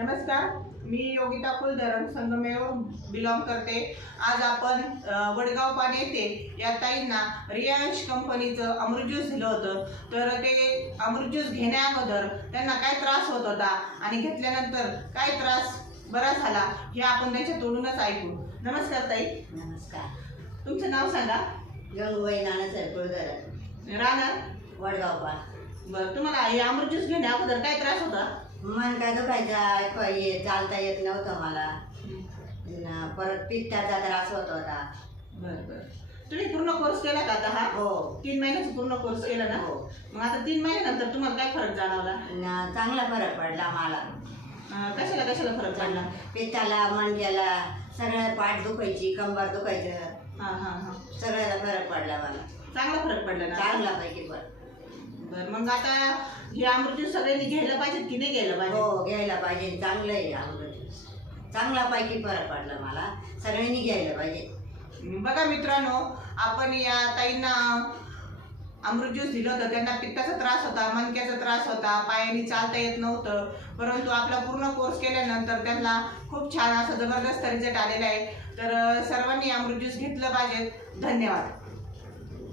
नमस्कार, मी योगिता कुलधरम संगमेवरून बिलॉंग करते। आज आपण वडगाव पान येथे या ताईंना रियांश कंपनीचं अमृत ज्यूस दिलं होतं। तर ते अमृत ज्यूस घेण्या अगोदर त्यांना काय त्रास होत होता आणि घेतल्यानंतर काय त्रास बरा झाला हे आपण त्यांच्या तोंडूनच ऐकू। नमस्कार ताई। नमस्कार। तुमचं नाव सांगा। गंगूबाई नानासाहेब कुलधरम, राहणार वडगाव पान। बरं, तुम्हाला हे अमृत ज्यूस घेण्या अगोदर काय त्रास होता? मन काय दुखायचा, चालता येत नव्हतं मला, परत पित्ताचा त्रास होत होता। बरं बरं, तुम्ही पूर्ण कोर्स केला का आता? हा हो, 3 महिन्याचा पूर्ण कोर्स केला ना? हो। मग आता 3 महिन्यानंतर तुम्हाला काय फरक जाणवला? चांगला फरक पडला मला। कशाला कशाला फरक पडला? पित्ताला, मणक्याला, सगळं पाठ दुखायची, कंबर दुखायचं, हां हां हां, सगळ्याला फरक पडला मला। चांगला फरक पडला ना? चांगला पैकी फरक। बरं, मग आता हे अमृत ज्यूस सगळ्यांनी घ्यायला पाहिजे की नाही घ्यायला पाहिजे? हो, घ्यायला पाहिजे। चांगलं आहे अमृत ज्यूस, चांगला पैकी फरक पडला मला, सगळ्यांनी घ्यायला पाहिजे। बघा मित्रांनो, आपण या ताईंना अमृत ज्यूस दिलं होतं। त्यांना पित्ताचा त्रास होता, मणक्याचा त्रास होता, पायाने चालता येत नव्हतं, परंतु आपला पूर्ण कोर्स केल्यानंतर त्यांना खूप छान असा जबरदस्त रिझल्ट आलेला आहे। तर सर्वांनी अमृत ज्यूस घेतलं पाहिजे। धन्यवाद।